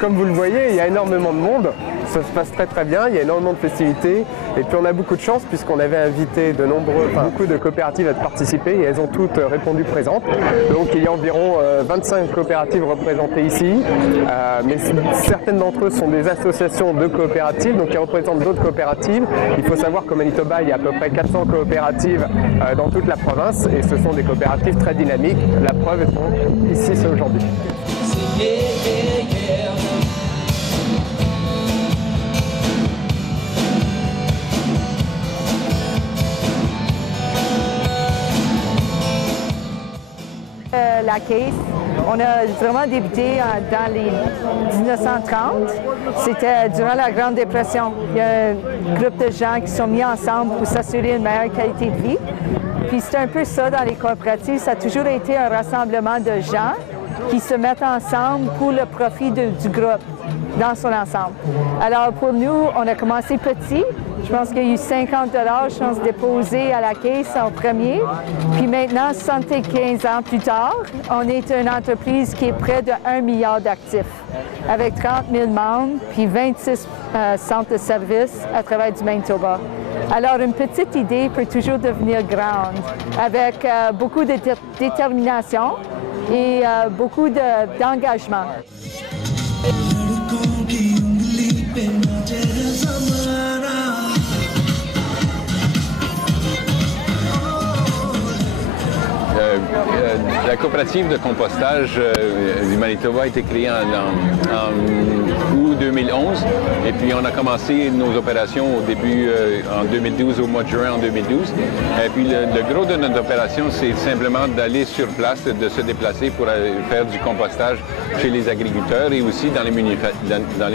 Comme vous le voyez, il y a énormément de monde, ça se passe très très bien, il y a énormément de festivités et puis on a beaucoup de chance puisqu'on avait invité beaucoup de coopératives à participer et elles ont toutes répondu présentes. Donc il y a environ 25 coopératives représentées ici, mais certaines d'entre eux sont des associations de coopératives, donc qui représentent d'autres coopératives. Il faut savoir qu'au Manitoba, il y a à peu près 400 coopératives dans toute la province et ce sont des coopératives très dynamiques. La preuve est ici, c'est aujourd'hui. La Caisse, on a vraiment débuté dans les 1930. C'était durant la Grande Dépression. Il y a un groupe de gens qui sont mis ensemble pour s'assurer une meilleure qualité de vie. Puis c'est un peu ça dans les coopératives. Ça a toujours été un rassemblement de gens qui se mettent ensemble pour le profit du groupe dans son ensemble. Alors pour nous, on a commencé petit. Je pense qu'il y a eu 50 $, je pense, déposés à la Caisse en premier. Puis maintenant, 75 ans plus tard, on est une entreprise qui est près de 1 milliard d'actifs, avec 30 000 membres, puis 26 centres de services à travers du Manitoba. Alors, une petite idée peut toujours devenir grande, avec beaucoup de détermination et beaucoup d'engagement. La coopérative de compostage du Manitoba a été créée en août 2011 et puis on a commencé nos opérations au début en 2012, au mois de juin en 2012. Et puis le gros de notre opération, c'est simplement d'aller sur place, de se déplacer pour faire du compostage chez les agriculteurs et aussi dans les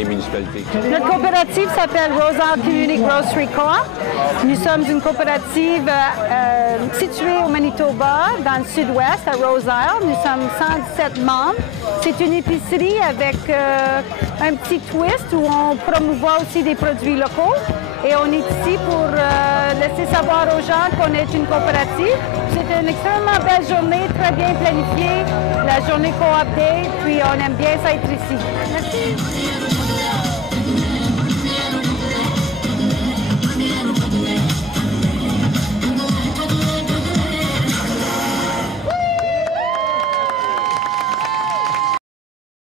municipalités. Notre coopérative s'appelle Roselle Community Grocery Co-op. Nous sommes une coopérative située au Manitoba, dans le sud-ouest, à Roselle. Nous sommes 117 membres. C'est une épicerie avec un petit twist où on promouvoit aussi des produits locaux. Et on est ici pour laisser savoir aux gens qu'on est une coopérative. C'est une extrêmement belle journée, très bien planifiée, la journée Co-op Day, puis on aime bien ça être ici. Merci.